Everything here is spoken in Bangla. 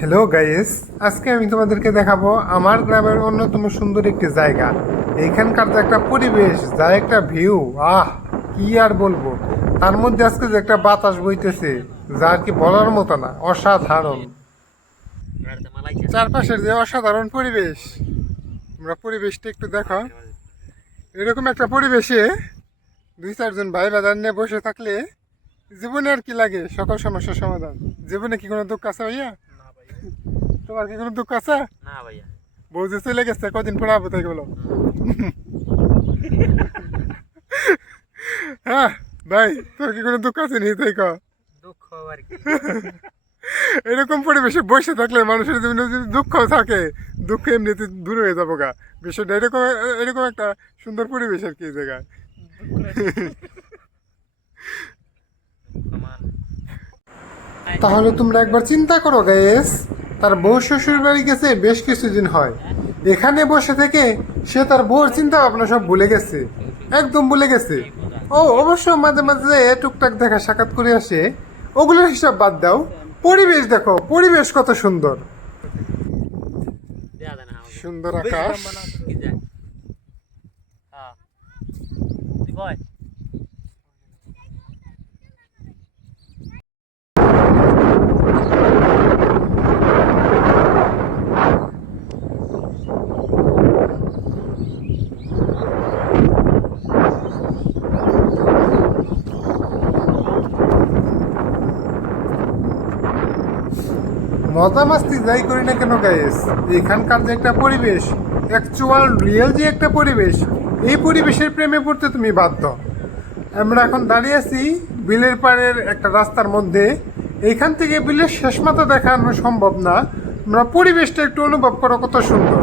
হ্যালো গাইস, আজকে আমি তোমাদেরকে দেখাবো আমার গ্রামের অন্যতম সুন্দর একটি জায়গা। এইখানকার যে একটা পরিবেশ, যা একটা ভিউ, কি আর বলবো। তার মধ্যে আজকে যে একটা বাতাস বইতেছে, যা আর কি বলার মতো না, অসাধারণ। চারপাশের যে অসাধারণ পরিবেশ, তোমরা পরিবেশটা একটু দেখো। এরকম একটা পরিবেশে দুই চারজন ভাই বাজার নিয়ে বসে থাকলে জীবনে আর কি লাগে, সকল সমস্যার সমাধান। জীবনে কি কোনো দুঃখ আছে ভাইয়া? তোমার কি কোনো দুঃখ আছে? না ভাইয়া। বউ যে চলে গেছে, কদিন পরে আবু তাই বলো। হ্যাঁ ভাই, তোর কি কোনো দুঃখ আছে নি তাই ক? দুঃখ আর কি। এরকম পরিবেশে বসে থাকলে মানুষের জীবনে যদি দুঃখ থাকে, দুঃখ এমনিতে দূর হয়ে যাবো গা। বিষয়টা এরকম, এরকম একটা সুন্দর পরিবেশ আর কি এই জায়গায়। তাহলে তোমরা একবার চিন্তা করো গাইস, তার বউ শ্বশুর বাড়ি গেছে বেশ কিছুদিন হয়, এখানে বসে থেকে সে তার বউর চিন্তা ভাবনা সব ভুলে গেছে, একদম ভুলে গেছে। ও অবশ্য মাঝে মাঝে টুকটাক দেখা সাক্ষাৎ করে আসে, ওগুলোর হিসাব বাদ দাও। পরিবেশ দেখো, পরিবেশ কত সুন্দর, সুন্দর আকাশ। মজা মাস্তি যাই করি না কেন গাইস, এখানকার যে একটা পরিবেশ, অ্যাকচুয়াল রিয়েল যে একটা পরিবেশ, এই পরিবেশের প্রেমে পড়তে তুমি বাধ্য। আমরা এখন দাঁড়িয়ে আছি বিলের পাড়ের একটা রাস্তার মধ্যে। এইখান থেকে বিলের শেষ মাথা দেখানো সম্ভব না, আমরা পরিবেশটা একটু অনুভব করো কত সুন্দর।